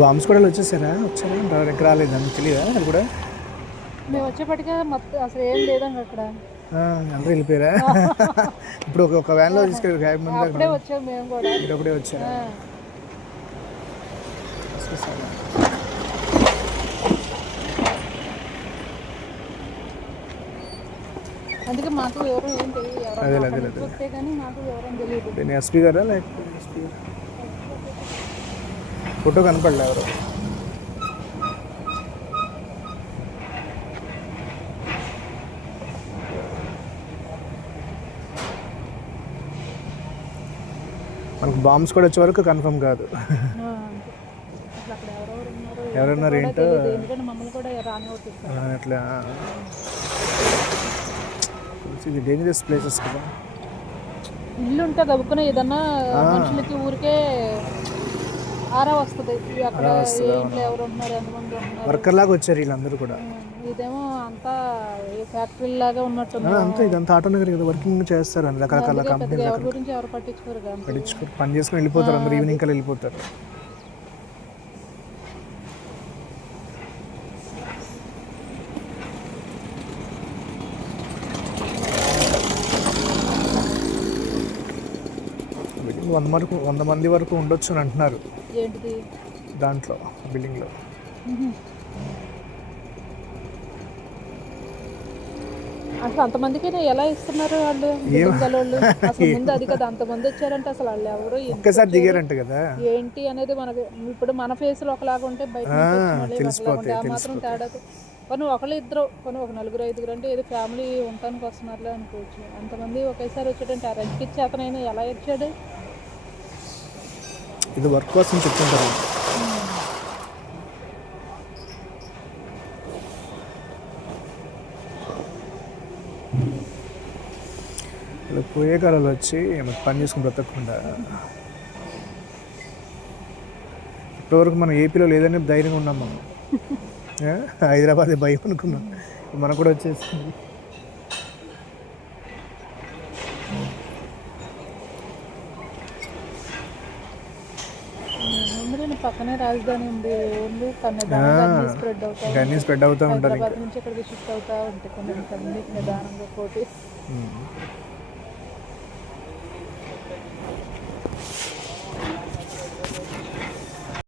Bombs కూడా వచ్చారా దగ్గర రాలేదు అని తెలియదా అది కూడా. మేము వచ్చేప్పటికే మొత్తం అసలు ఏం లేదండి అక్కడ. అందరూ వెళ్ళిపోయారా? ఇప్పుడు ఒక వ్యాన్లో తీసుకెళ్ళి 50 మంది అప్పుడే వచ్చాము మేము కూడా. మీరు ఒకటే వచ్చారా? అందుకే మాకు ఎవరు ఏం తెలియదు. ఎవరైనా వస్తే కానీ మాకు ఎవరైనా తెలియదు. నేను ఎస్పీ గారా లేకపోతే ఎస్పీ ఫోటో కనపడలే ఎవరు. మనకు బాంబ్స్ కూడా వచ్చే వరకు కన్ఫర్మ్ కాదు. ఎవరున్నారు ఏంటో అట్లా. ఇది డేంజరస్ ప్లేసెస్ కదా. ఇల్లు ఉంటే గబుక్కునే ఏదన్నా మనుషులకి ఊరికే ఆరా వస్తుంది. అక్కడ ఇంట్లో ఎవరు ఉంటున్నారు, ఎంతమంది ఉంటున్నారు. వర్కర్ లాగా వచ్చారు వీళ్ళందరూ కూడా. ఇదేమో అంతా ఫ్యాక్టరీ లాగా ఉన్నట్టు. అంతా ఇదంతా ఆటో నగర్ కదా, వర్కింగ్ చేస్తారు అని రకరకాల కంపెనీలు. ఎవరి గురించి ఎవరు పట్టించుకోరు, పని చేసుకుని వెళ్ళిపోతారు అందరు. ఈవినింగ్ కల్లా వెళ్ళిపోతారు. బిల్డింగ్ 100 మంది వరకు ఉండొచ్చు అని అంటున్నారు. ఏంటిది దాంట్లో బిల్డింగ్లో. అసలు అంతమందికి ఎలా ఇస్తున్నారు వాళ్ళు? అసలు ముందు అది కదా, అంతమంది వచ్చారంటే అసలు వాళ్ళు ఎవరు ఒక్కసారి దిగారంట కదా. ఏంటి అనేది మనకి ఇప్పుడు మన ఫేస్ లో ఒకలాగా ఉంటే బయట మాత్రం తేడా. కొన్ని ఒకళ్ళు ఇద్దరు, కొన్ని ఒక 4-5 అంటే ఏదో ఫ్యామిలీ ఉండటానికి వస్తున్నారులే అనుకోవచ్చు. అంతమంది ఒకేసారి వచ్చాడంటే ఆ రెంట్కి ఇచ్చి అతనైనా ఎలా ఇచ్చాడు? ఇది వర్క్ కోసం చెప్తుంటారు. ఇలా పోయే కాలంలో వచ్చి పని చేసుకుని బ్రతకకుండా. ఇప్పటివరకు మనం ఏపీలో లేదని ధైర్యంగా ఉన్నాం. మనం హైదరాబాద్ భయం అనుకున్నాం, మనకు కూడా వచ్చేసింది. పక్కనే రాజధాని ఉంది, ఓన్లీ అన్నీ స్ప్రెడ్ అవుతూ ఉంటారు. నుంచి ఇక్కడికి షిఫ్ట్ అవుతూ ఉంటాయి కొన్ని నిదానంగా పోటీ.